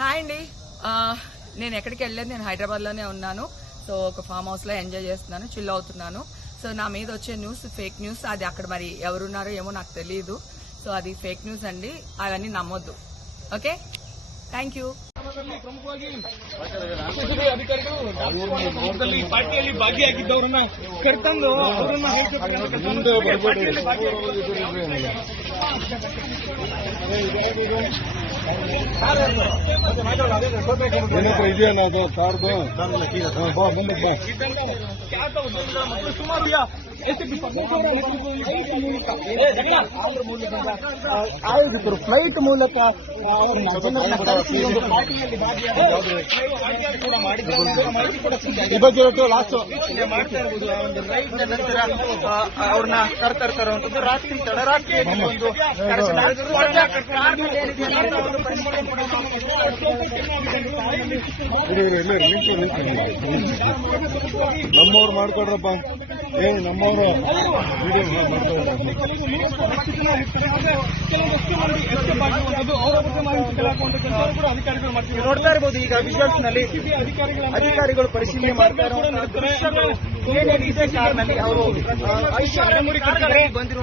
Hi అండి. నేను ఎక్కడికి వెళ్ళలేదు, నేను హైదరాబాద్ లోనే ఉన్నాను. సో ఒక ఫామ్ హౌస్ లో ఎంజాయ్ చేస్తున్నాను, చిల్ అవుతున్నాను. సో నా మీద వచ్చే న్యూస్ ఫేక్ న్యూస్, అది అక్కడ మరి ఎవరున్నారో ఏమో నాకు తెలియదు. సో అది ఫేక్ న్యూస్ అండి, అవన్నీ నమ్మొద్దు. Okay, thank you. ಅಧಿಕಾರಿಗಳು ಪಾರ್ಟಿಯಲ್ಲಿ ಭಾಗಿಯಾಗಿದ್ದವರನ್ನ ಕರೆತಂದು ಅವರನ್ನ ಇದೆಯಾ ನಾವು ಕಾರ್ದು ಮತ್ತು ಸುಮಾರು ಆಯೋಜಿತರು ಫ್ಲೈಟ್ ಮೂಲಕ ಜನರನ್ನ ಕರೆಸಿ ಒಂದು ಪಾರ್ಟಿಯಲ್ಲಿ ಈ ಬಗ್ಗೆ ಲಾಸ್ಟ್ ಮಾಡ್ತಾ ಇರ್ಬೋದು. ಒಂದು ರೈಡ್ ನಂತರ ಅವ್ರನ್ನ ಕರ್ತಾ ಇರುವಂತದ್ದು ರಾತ್ರಿ ತಡರಾತ್ರಿ ಒಂದು ನಮ್ಮವ್ರು ಮಾಡ್ಕೊಡ್ರಪ್ಪ, ಏನು ನಮ್ಮವರು ನೋಡ್ತಾ ಇರಬಹುದು. ಈಗ ವಿಜುವಲ್ಸ್ ನಲ್ಲಿ ಅಧಿಕಾರಿಗಳು ಪರಿಶೀಲನೆ ಮಾಡ್ತಾ ಇರುವಂತಹ ಇದೇ ಕಾರಣದಲ್ಲಿ ಅವರು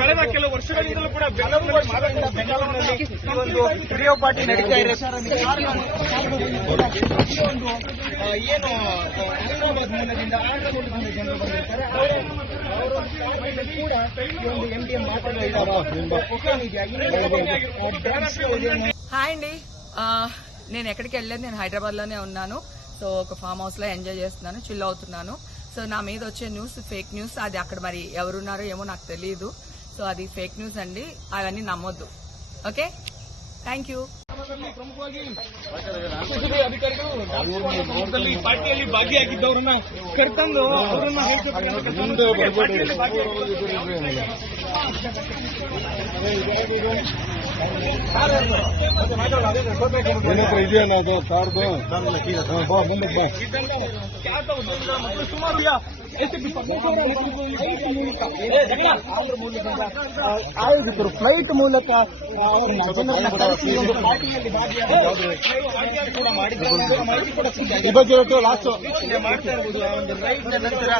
ಕಳೆದ ಕೆಲವು ವರ್ಷಗಳಿಂದಲೂ ಕೂಡ ಬೆಂಗಳೂರಿನಲ್ಲಿ ಒಂದು ವಿಡಿಯೋ ಪಾರ್ಟಿ ನಡೀತಾ ಇದೆ. ಏನು ಹೈದರಾಬಾದ್ ಮೂಲದಿಂದ ಜನರು ಬಂದಿರ್ತಾರೆ, ಒಂದು MDM హాయ్ అండి. నేను ఎక్కడికి వెళ్ళలేదు, నేను హైదరాబాద్ లోనే ఉన్నాను. సో ఒక ఫామ్ హౌస్ లో ఎంజాయ్ చేస్తున్నాను, చిల్ అవుతున్నాను. సో నా మీద వచ్చే న్యూస్ ఫేక్ న్యూస్, అది అక్కడ మరి ఎవరున్నారో ఏమో నాకు తెలియదు. సో అది ఫేక్ న్యూస్ అండి, అవన్నీ నమ్మొద్దు. Okay, thank you. ಅಧಿಕಾರಿಗಳು ಪಾರ್ಟಿಯಲ್ಲಿ ಭಾಗಿಯಾಗಿದ್ದವರನ್ನ ಕರೆತಂದು ಅವರನ್ನ ಇದೆಯಾ ನಾವು ಕಾರ್ದು ಮತ್ತು ಸುಮಾರು ಆಯೋಜಿತರು ಫ್ಲೈಟ್ ಮೂಲಕ ಜನರನ್ನ ಕರೆಸಿ ಒಂದು ಪಾರ್ಟಿಯಲ್ಲಿ ಈ ಬಗ್ಗೆ ಲಾಸ್ಟ್ ಮಾಡ್ತಾ ಇರ್ಬೋದು. ಒಂದು ರೈಡ್ ನಂತರ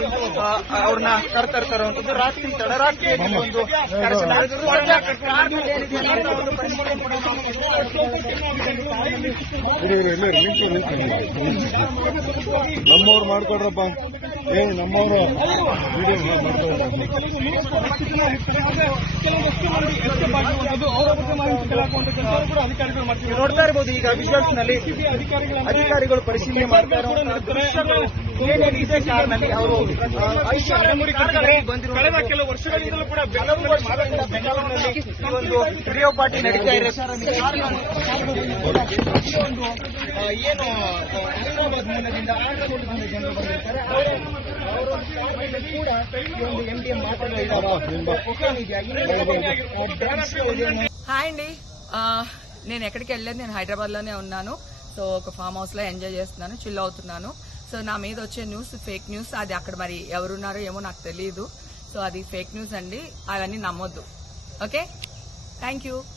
ಅವ್ರನ್ನ ಕರ್ತಾ ಇರುವಂತದ್ದು ರಾತ್ರಿ ತಡರಾತ್ರಿ ಒಂದು ನಮ್ಮವ್ರು ಮಾಡ್ಕೊಡ್ರಪ್ಪ, ಏನು ನಮ್ಮವರು ನೋಡ್ತಾ ಇರಬಹುದು. ಈಗ ವಿಜುವಲ್ಸ್ ನಲ್ಲಿ ಅಧಿಕಾರಿಗಳು ಪರಿಶೀಲನೆ ಮಾಡ್ತಾ ಇರುವಂತಹ ಇದೇ ಕಾರಣದಲ್ಲಿ ಅವರು ಕಳೆದ ಕೆಲವು ವರ್ಷಗಳಿಂದಲೂ ಕೂಡ ಬೆಂಗಳೂರಿನಲ್ಲಿ ಒಂದು ವಿಡಿಯೋ ಪಾರ್ಟಿ ನಡೀತಾ ಇದೆ. ಏನು ಹೈದರಾಬಾದ್ ಮೂಲದಿಂದ ಜನರು ಬಂದಿರ್ತಾರೆ, ಒಂದು MDM హాయ్ అండి. నేను ఎక్కడికి వెళ్ళలేదు, నేను హైదరాబాద్ లోనే ఉన్నాను. సో ఒక ఫామ్ హౌస్ లో ఎంజాయ్ చేస్తున్నాను, చిల్ అవుతున్నాను. సో నా మీద వచ్చే న్యూస్ ఫేక్ న్యూస్, అది అక్కడ మరి ఎవరున్నారో ఏమో నాకు తెలియదు. సో అది ఫేక్ న్యూస్ అండి, అవన్నీ నమ్మొద్దు. Okay, thank you.